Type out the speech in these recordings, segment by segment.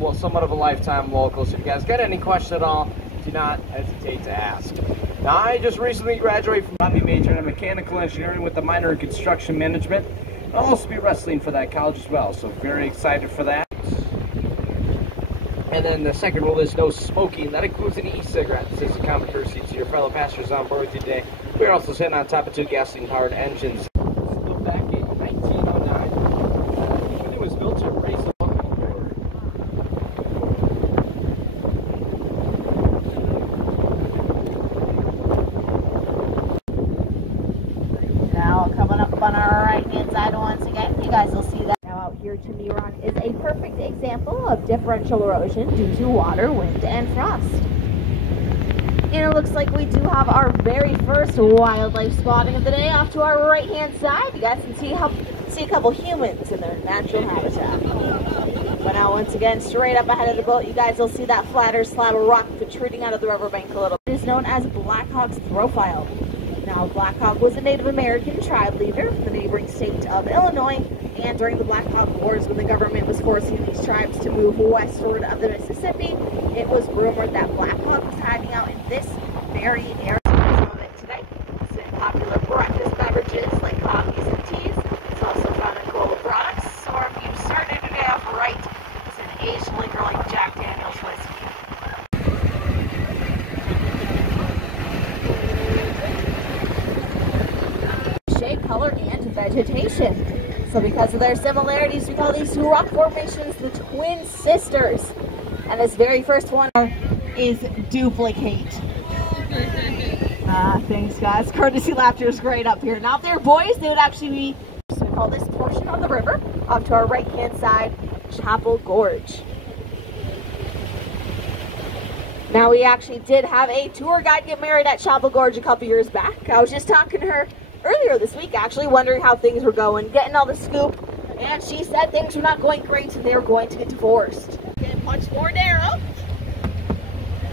well, somewhat of a lifetime local, so if you guys got any question at all, do not hesitate to ask. Now, I just recently graduated from hobby major in mechanical engineering with a minor in construction management. I'll also be wrestling for that college as well, so very excited for that. And then the second rule is no smoking. That includes an e-cigarette. This is a common courtesy to your fellow passengers on board with you today. We're also sitting on top of 2 gasoline-powered engines. Built back in 1909. It was built to raise the locomotive. Now coming up on our right-hand side once again, you guys will see that. Out here, Chimney Rock is a perfect example of differential erosion due to water, wind, and frost. And it looks like we do have our very first wildlife spotting of the day off to our right-hand side. You guys can see a couple humans in their natural habitat. But now, once again, straight up ahead of the boat, you guys will see that flatter slab of rock protruding out of the riverbank a little. It is known as Blackhawk's profile. Now, Black Hawk was a Native American tribe leader from the neighboring state of Illinois, and during the Black Hawk Wars, when the government was forcing these tribes to move westward of the Mississippi, it was rumored that Black Hawk was hiding out in this very area. Some of it today. It's in popular breakfast beverages like coffees and teas. It's also found in cold products, or if you started your day off right, it's an aged liquor like Jack Daniel's whiskey. Shape, color, and vegetation. So because of their similarities, we call these 2 rock formations the Twin Sisters. And this very first one is Duplicate. Thanks guys. Courtesy laughter is great up here. Now if they're boys, they would actually be, so we call this portion of the river, off to our right-hand side, Chapel Gorge. Now we actually did have a tour guide get married at Chapel Gorge a couple years back. I was just talking to her earlier this week, actually, wondering how things were going, getting all the scoop, and she said things were not going great and they were going to get divorced. Getting much more narrow,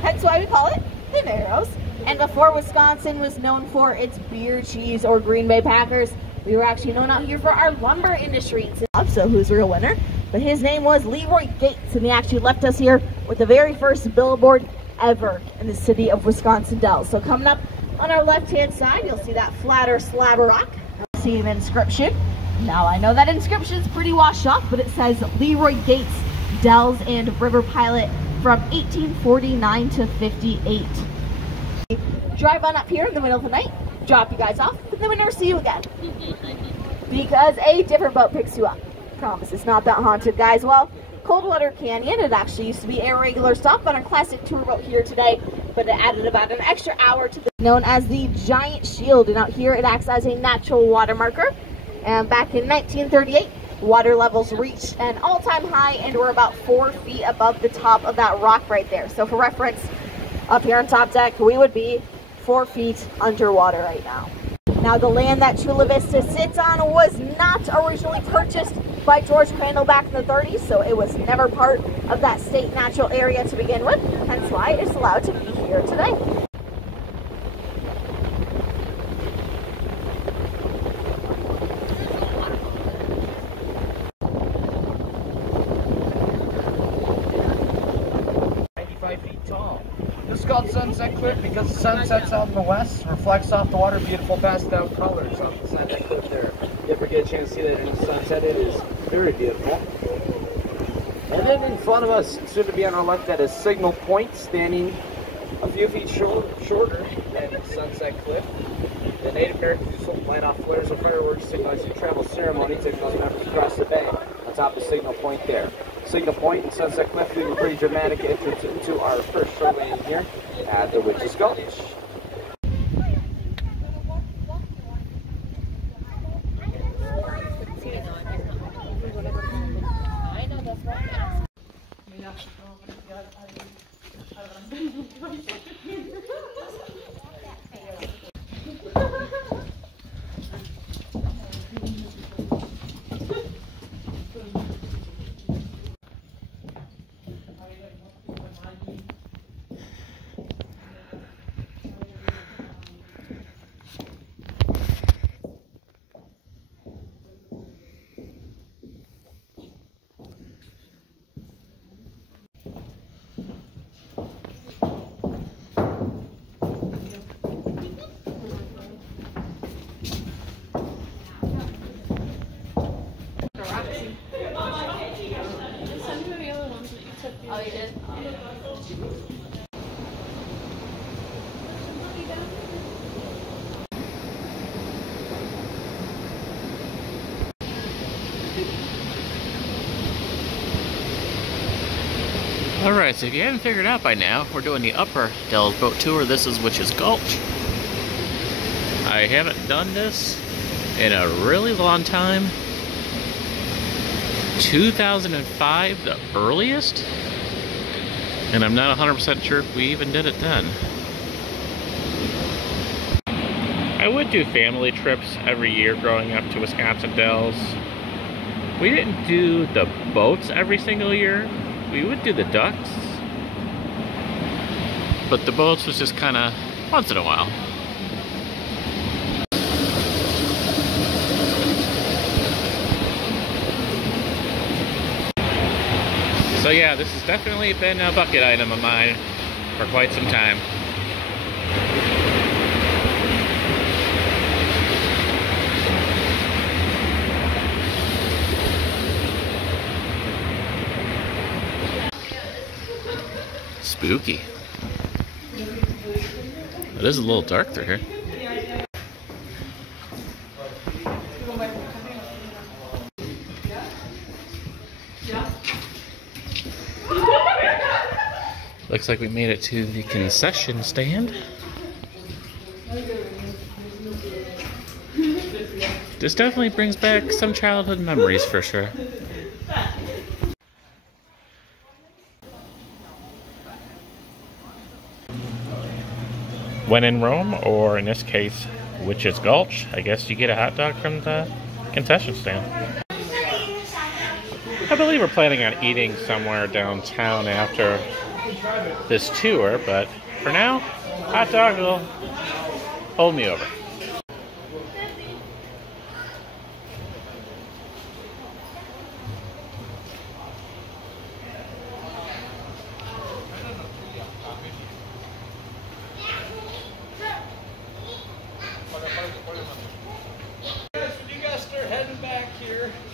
hence why we call it the Narrows. And before Wisconsin was known for its beer, cheese, or Green Bay Packers, we were actually known out here for our lumber industry. So who's the real winner? But his name was Leroy Gates, and he actually left us here with the very first billboard ever in the city of Wisconsin Dells. So coming up on our left-hand side, you'll see that flatter slab of rock. You'll see an inscription. Now, I know that inscription is pretty washed off, but it says Leroy Gates, Dells and River Pilot from 1849 to 58. Drive on up here in the middle of the night, drop you guys off, and then we never see you again. Because a different boat picks you up. Promise, it's not that haunted, guys. Well, Coldwater Canyon, it actually used to be a regular stop on our classic tour boat here today, but it added about an extra hour to the known as the Giant Shield, and out here it acts as a natural water marker. And back in 1938, water levels reached an all-time high and were about 4 feet above the top of that rock right there. So for reference, up here on top deck, we would be 4 feet underwater right now. Now, the land that Chula Vista sits on was not originally purchased by George Crandall back in the 30s, so it was never part of that state natural area to begin with, hence why it's allowed to be here today. This is called Sunset Cliff because the sun sets out in the west, reflects off the water, beautiful pastel colors off the side of that cliff there. If you ever get a chance to see that in the sunset, it is very beautiful. And then in front of us, soon to be on our left, that is Signal Point, standing a few feet shorter than Sunset Cliff. The Native Americans used to light off flares of fireworks, signalizing travel ceremonies and those members across the bay on top of Signal Point there. Signal Point and Sunset Cliff doing a pretty dramatic entrance into our first shore landing here at the Witch's Gulch. Alright, so if you haven't figured out by now, we're doing the Upper Dells boat tour. This is Witch's Gulch. I haven't done this in a really long time. 2005, the earliest? And I'm not 100% sure if we even did it then. I would do family trips every year growing up to Wisconsin Dells. We didn't do the boats every single year. We would do the ducks, but the boats was just kind of once in a while. So yeah, this has definitely been a bucket item of mine for quite some time. Spooky. It is a little dark through here. Looks like we made it to the concession stand. This definitely brings back some childhood memories for sure. When in Rome, or in this case, Witch's Gulch, I guess you get a hot dog from the concession stand. I believe we're planning on eating somewhere downtown after this tour, but for now, hot dog will hold me over.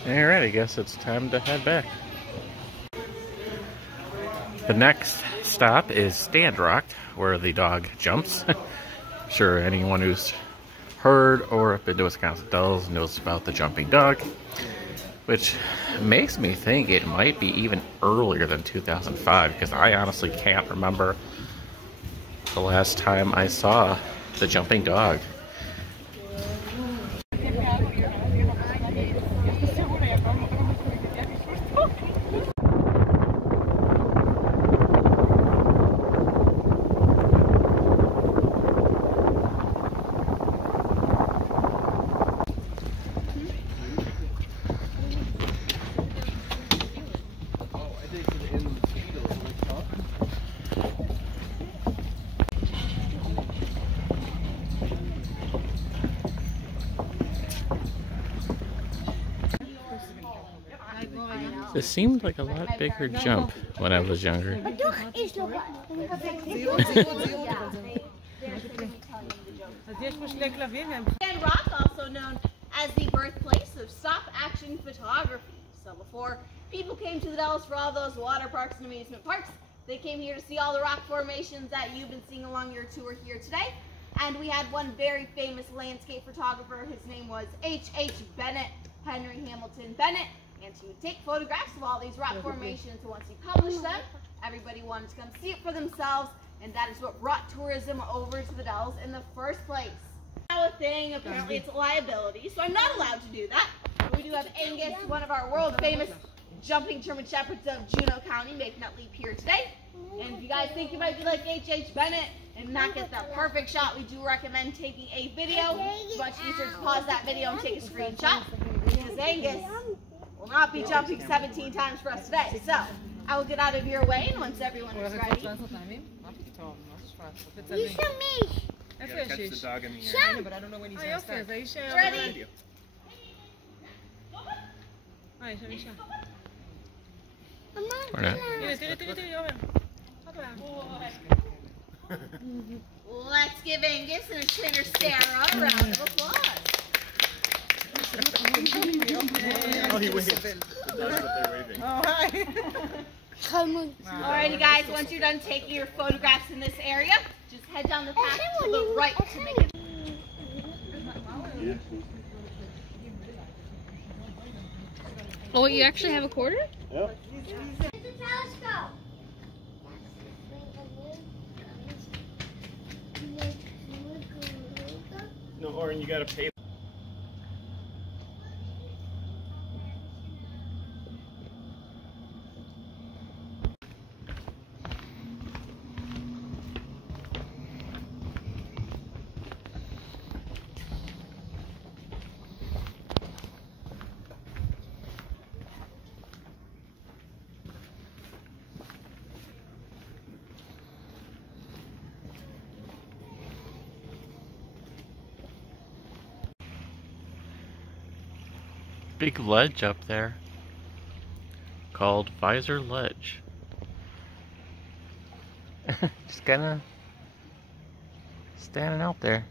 Alright, I guess it's time to head back. The next stop is Stand Rocked, where the dog jumps. I'm sure anyone who's heard or been to Wisconsin Dells knows about the jumping dog, which makes me think it might be even earlier than 2005, because I honestly can't remember the last time I saw the jumping dog. This seemed like a lot bigger jump when I was younger. And Rock, also known as the birthplace of stop-action photography. So before people came to the Dells for all those water parks and amusement parks, they came here to see all the rock formations that you've been seeing along your tour here today. And we had one very famous landscape photographer. His name was H.H. Bennett, Henry Hamilton Bennett. And he would take photographs of all these rock formations, and once he published them, everybody wanted to come see it for themselves, and that is what brought tourism over to the Dells in the first place. Now a thing, apparently it's a liability, so I'm not allowed to do that. But we do have Angus, one of our world famous jumping German Shepherds of Juneau County, making that leap here today. And if you guys think you might be like H.H. Bennett and not get that perfect shot, we do recommend taking a video. It's much easier to pause that video and take a screenshot, because Angus will not be jumping 17 times for us today. So, I will get out of your way, and once everyone is ready. You show me. You gotta catch the dog in the air. But I don't know when he's going to start. Ready? Or not. Let's give Angus and his trainer Sarah a round of applause. Oh, he waves. That's what they're waving. Oh, hi. Alrighty guys, once you're done taking your photographs in this area, just head down the path to the right to make it. Oh, you actually have a quarter? Yep. It's a telescope. No, Oren, you gotta pay. Big ledge up there called Visor Ledge. Just kind of standing out there.